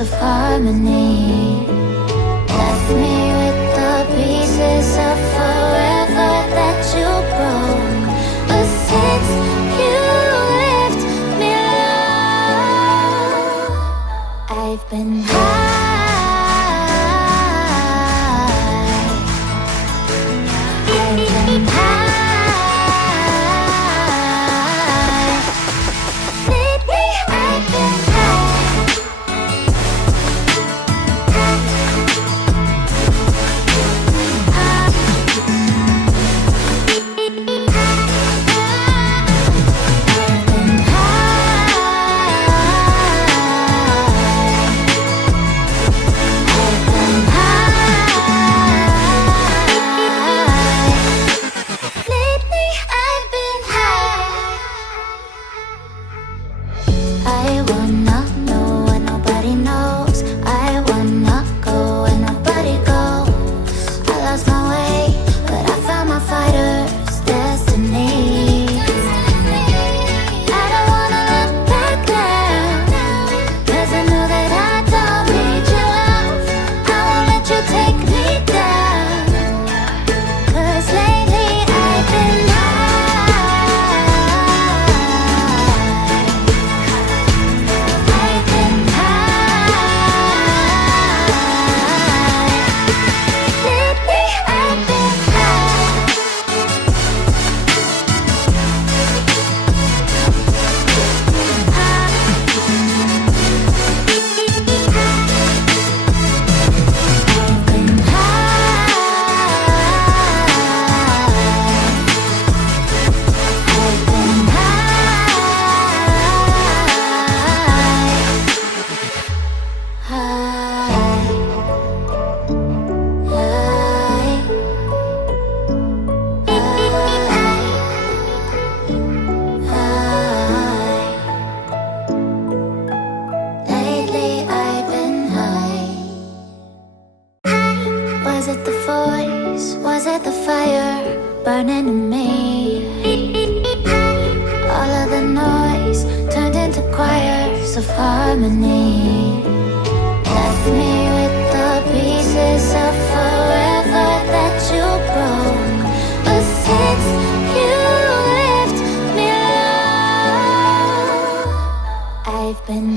of harmony. Left me with the pieces of forever that you broke. But since you left me alone, I've been high. I've been high. Lately I've been I wanna know what nobody knows. I wanna go where nobody goes. I lost my way, but I found my fighter's destiny. I don't wanna look back now, 'cause I know that I don't need your love. I won't let you take me down, 'cause lately I've been Was it the voice? Was it the fire burning in me? All of the noise turned into choirs of harmony. Left me with the pieces of forever that you broke. But since you left me alone, I've been